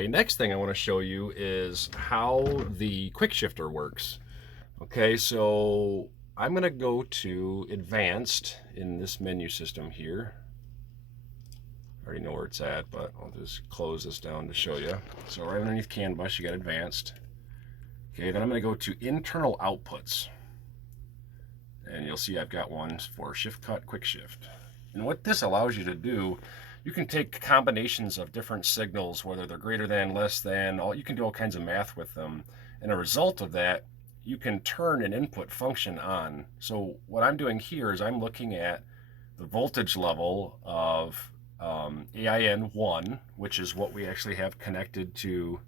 Okay, next thing I want to show you is how the quick shifter works. Okay, so I'm going to go to advanced in this menu system here. I already know where it's at, but I'll just close this down to show you. So right underneath CAN bus, you got advanced. Okay, then I'm going to go to internal outputs. And you'll see I've got one for shift cut, quick shift. And what this allows you to do, you can take combinations of different signals, whether they're greater than, less than, you can do all kinds of math with them. And a result of that, you can turn an input function on. So what I'm doing here is I'm looking at the voltage level of AIN1, which is what we actually have connected to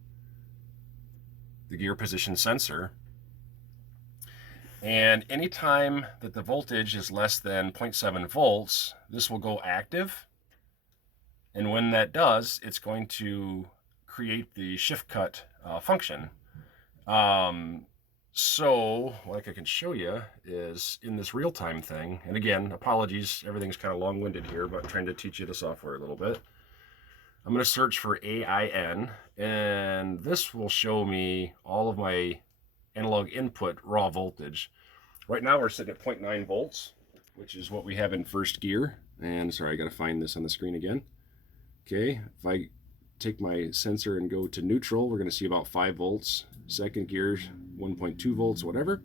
the gear position sensor. And anytime that the voltage is less than 0.7 volts, this will go active. And when that does, it's going to create the shift cut function. So what I can show you is in this real-time thing, and again, apologies, everything's kind of long-winded here, but I'm trying to teach you the software a little bit. I'm going to search for AIN, and this will show me all of my analog input raw voltage. Right now we're sitting at 0.9 volts, which is what we have in first gear. And sorry, I got to find this on the screen again. Okay, if I take my sensor and go to neutral, we're going to see about 5 volts. Second gear, 1.2 volts, whatever.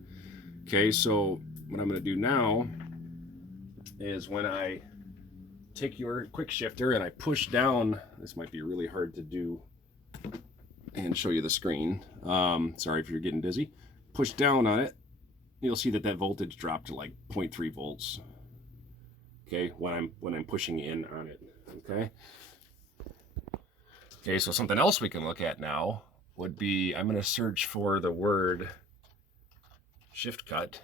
Okay, so what I'm going to do now is when I take your quick shifter and I push down, this might be really hard to do and show you the screen. Sorry if you're getting dizzy. Push down on it, you'll see that voltage dropped to like 0.3 volts. Okay, when I'm pushing in on it. Okay, so something else we can look at now would be, I'm going to search for the word shift cut,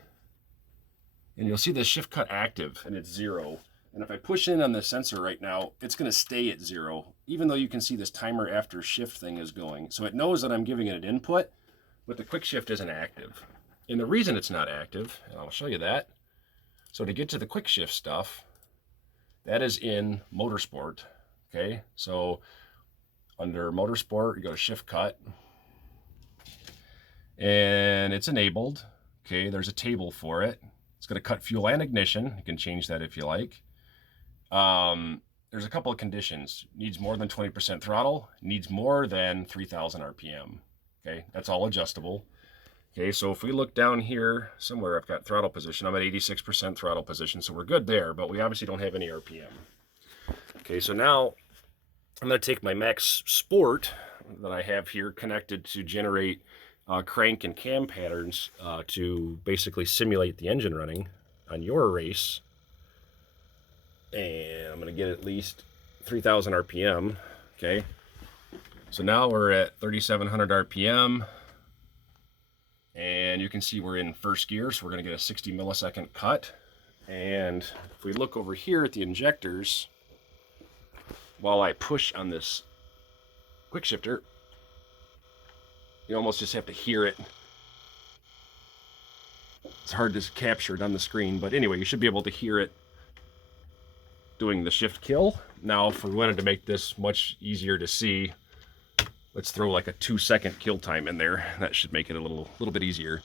and you'll see the shift cut active, and it's 0. And if I push in on the sensor right now, it's going to stay at 0, even though you can see this timer after shift thing is going. So it knows that I'm giving it an input, but the quick shift isn't active. And the reason it's not active, and I'll show you that. So to get to the quick shift stuff, that is in Motorsport. Okay, so under Motorsport, you go to shift cut, and it's enabled. Okay, there's a table for it. It's going to cut fuel and ignition. You can change that if you like. There's a couple of conditions. Needs more than 20% throttle, needs more than 3,000 RPM. Okay, that's all adjustable. Okay, so if we look down here somewhere, I've got throttle position. I'm at 86% throttle position, so we're good there, but we obviously don't have any RPM. Okay, so now I'm going to take my Max Sport that I have here connected to generate crank and cam patterns to basically simulate the engine running on your race. And I'm going to get at least 3,000 RPM. Okay, so now we're at 3,700 RPM. And you can see we're in first gear, so we're going to get a 60 millisecond cut. And if we look over here at the injectors, while I push on this quick shifter, you almost just have to hear it. It's hard to capture it on the screen, but anyway, you should be able to hear it doing the shift kill. Now, if we wanted to make this much easier to see, let's throw like a 2-second kill time in there. That should make it a little bit easier.